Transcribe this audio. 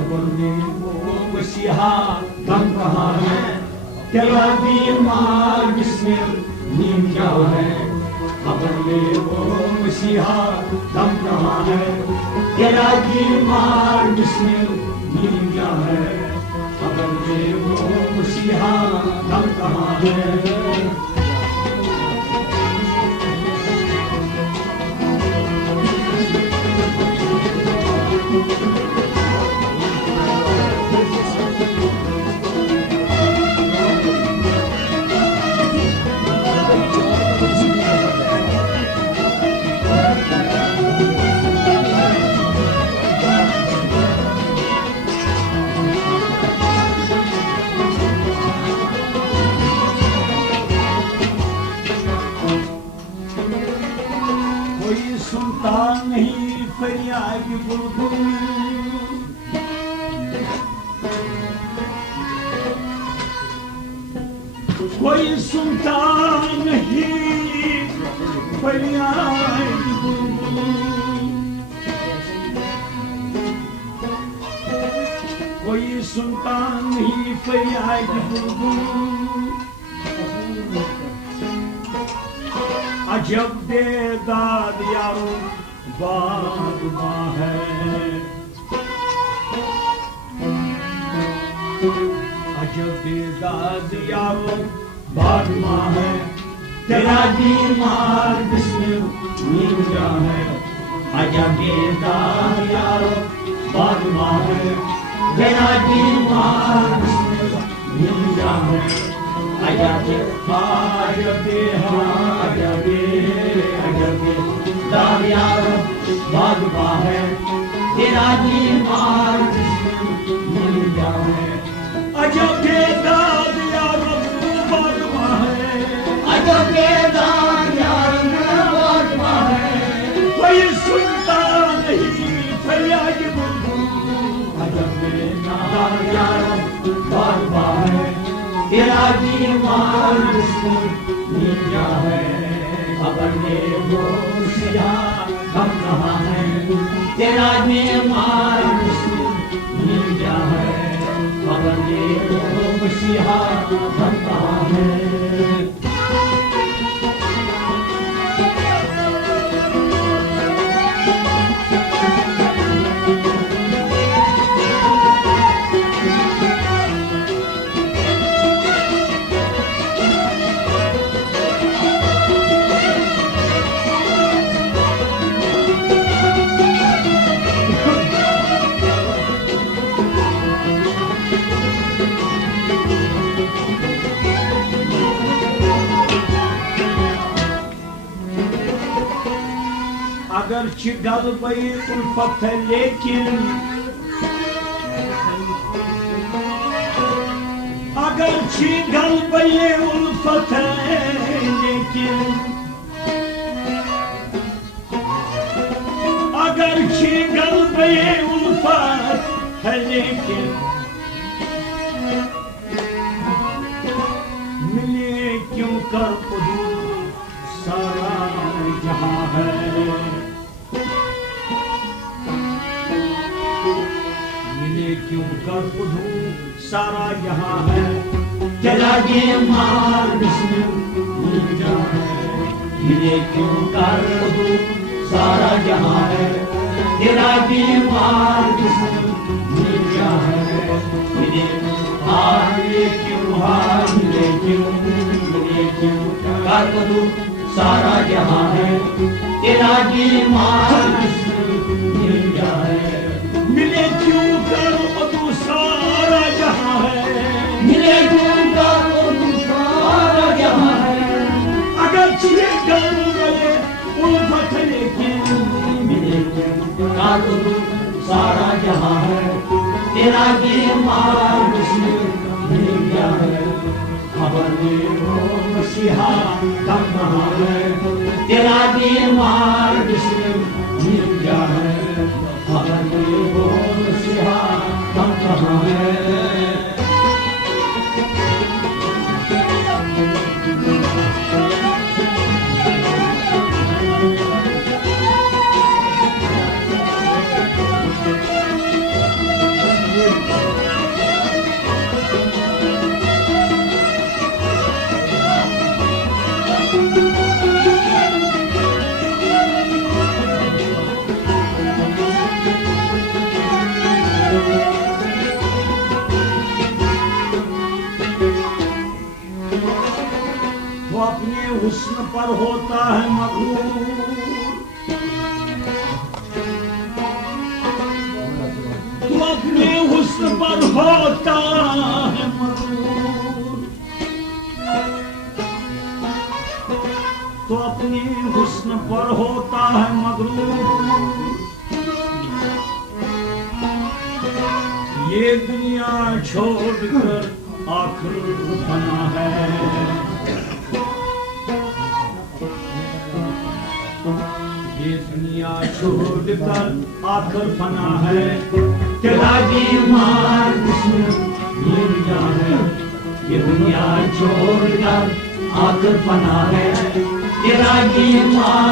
खबर दे वो मसीहा दम कहाँ है, तेरा बीमार जिसमें नींद क्या है। खबर दे वो मसीहा दम कहाँ है, तेरा बीमार जिसमें नींद क्या है। खबर दे वो मसीहा दम कहाँ है। कोई सुनता नहीं फरियाद बुलबुल, कोई सुनता नहीं फरियाद बुलबुल, कोई सुनता नहीं फरियाद बुलबुल। अजब बेदाद यारो बागबां है, अजब बेदाद यारो बागबां है, तेरा बीमार जिसमें नींद क्या है। अजब बेदाद यारो बागबां है, तेरा बीमार जिसमें नींद क्या है। अजबे दाद यारो बागबां है, तेरा बीमार जिसमें नींद क्या है। अजबे दाद यारो बागबां है, अजबे दाद यारो बागबां है, कोई सुनता नहीं फरियाद बुलबुल। अजबे दाद यारो बागबां है, तेरा बीमार जिसमें नींद क्या है। खबर दे वो मसीहा दम कहाँ है, तेरा बीमार जिसमें नींद क्या है। खबर दे वो मसीहा दम कहाँ है। अगरचे गल्बे उल्फत है लेकिन, अगरचे गल्बे उल्फत है लेकिन, अगरचे गल्बे उल्फत है लेकिन, मिले क्यों कर सारा जहां है। मिले क्यों कर सारा यहाँ है, तेरा बीमार जिसमें नींद क्या है। मिले क्यों कर सारा यहाँ है, तेरा बीमार जिसमें नींद क्या है। मिले क्यों कर सारा यहाँ है, तेरा बीमार जिसमें क्या है। मिले क्यों कर तू सारा जहाँ है, मिले क्यों कर तू सारा जहाँ है। अगर चिए गए उल्फत लेकिन, मिले क्यों कर तू सारा जहाँ है, तेरा बीमार जिसमें क्या है। खबर दे वो मसीहा दम कहाँ है, तेरा बीमार जिसमें नींद क्या है। खबर दे वो मसीहा दम कहाँ है। हुस्न पर होता है मगरूर, तू अपने हुस्न पर होता है मगरूर, तो अपने हुस्न पर होता है मगरूर। ये दुनिया छोड़कर आखिर फना है, ये दुनिया छोड़कर आखिर फना है, तेरा बीमार मिल जाए। ये दुनिया छोड़कर आखिर फना है, तेरा बीमार